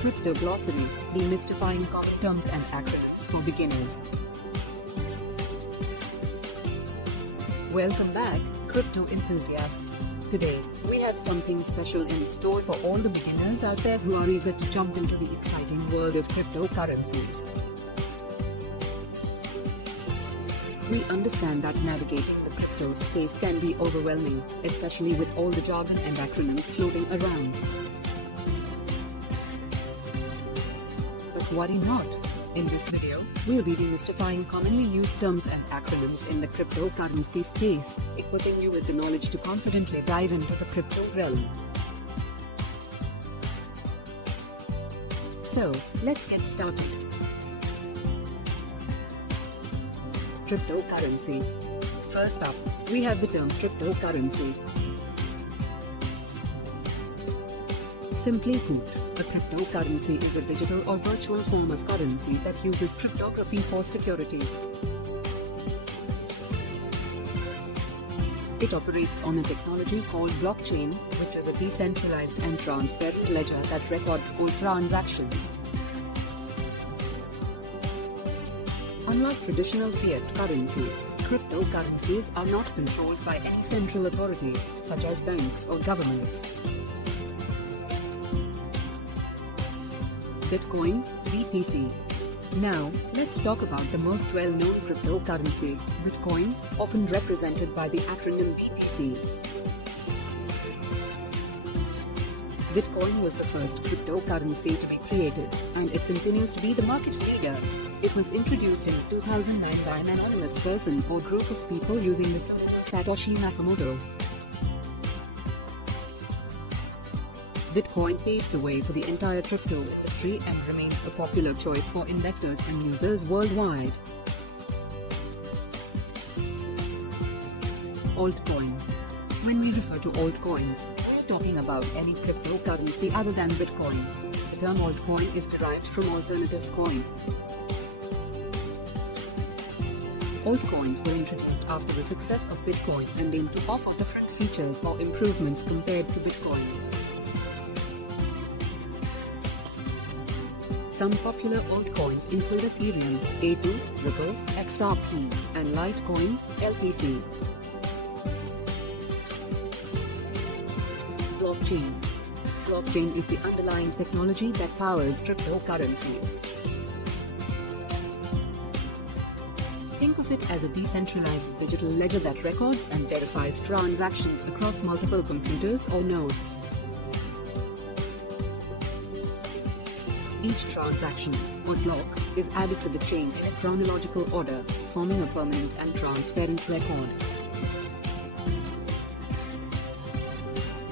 Crypto Glossary, demystifying common terms and acronyms for beginners. Welcome back, crypto enthusiasts. Today, we have something special in store for all the beginners out there who are eager to jump into the exciting world of cryptocurrencies. We understand that navigating the crypto space can be overwhelming, especially with all the jargon and acronyms floating around. But worry not. In this video, we'll be demystifying commonly used terms and acronyms in the cryptocurrency space, equipping you with the knowledge to confidently dive into the crypto realm. So, let's get started. Cryptocurrency. First up, we have the term cryptocurrency. Simply put, a cryptocurrency is a digital or virtual form of currency that uses cryptography for security. It operates on a technology called blockchain, which is a decentralized and transparent ledger that records all transactions. Unlike traditional fiat currencies, cryptocurrencies are not controlled by any central authority, such as banks or governments. Bitcoin, BTC. Now, let's talk about the most well-known cryptocurrency, Bitcoin, often represented by the acronym BTC. Bitcoin was the first cryptocurrency to be created, and it continues to be the market leader. It was introduced in 2009 by an anonymous person or group of people using the symbol Satoshi Nakamoto. Bitcoin paved the way for the entire crypto industry and remains a popular choice for investors and users worldwide. Altcoin. When we refer to altcoins, we're talking about any cryptocurrency other than Bitcoin. The term altcoin is derived from alternative coin. Altcoins were introduced after the success of Bitcoin and aim to offer different features or improvements compared to Bitcoin. Some popular altcoins include Ethereum, A2, Ripple, XRP, and Litecoin, LTC. Blockchain. Blockchain is the underlying technology that powers cryptocurrencies. Think of it as a decentralized digital ledger that records and verifies transactions across multiple computers or nodes. Each transaction, or block, is added to the chain in a chronological order, forming a permanent and transparent record.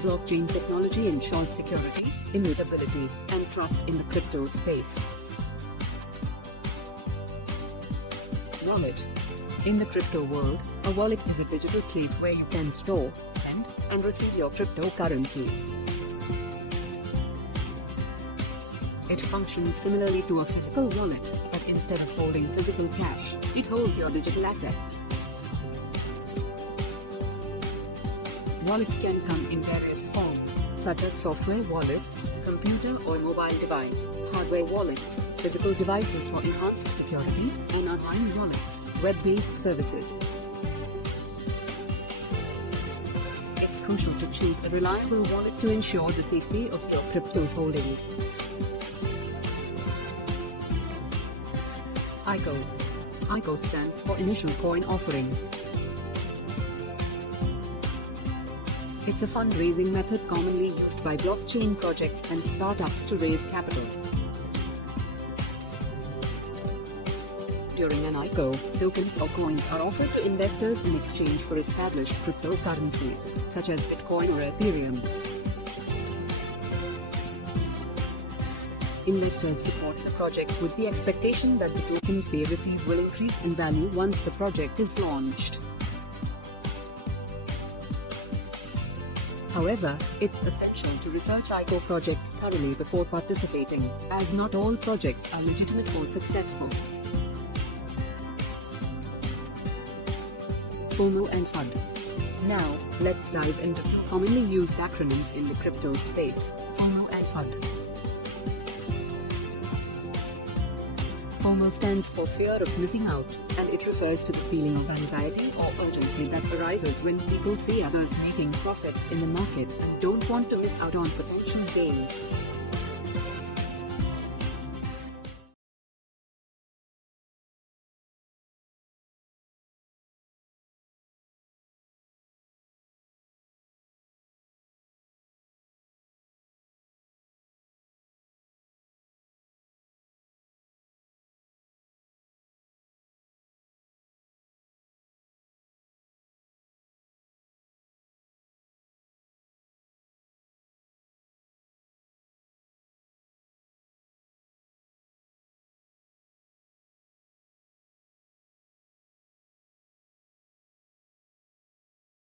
Blockchain technology ensures security, immutability, and trust in the crypto space. Wallet. In the crypto world, a wallet is a digital place where you can store, send, and receive your cryptocurrencies. It functions similarly to a physical wallet, but instead of holding physical cash, it holds your digital assets. Wallets can come in various forms, such as software wallets, computer or mobile device, hardware wallets, physical devices for enhanced security, and online wallets, web-based services. It's crucial to choose a reliable wallet to ensure the safety of your crypto holdings. ICO. ICO stands for Initial Coin Offering. It's a fundraising method commonly used by blockchain projects and startups to raise capital. During an ICO, tokens or coins are offered to investors in exchange for established cryptocurrencies, such as Bitcoin or Ethereum. Investors support the project with the expectation that the tokens they receive will increase in value once the project is launched. However, it's essential to research ICO projects thoroughly before participating, as not all projects are legitimate or successful. FOMO and FUD. Now, let's dive into two commonly used acronyms in the crypto space, FOMO and FUD. FOMO stands for fear of missing out, and it refers to the feeling of anxiety or urgency that arises when people see others making profits in the market and don't want to miss out on potential gains.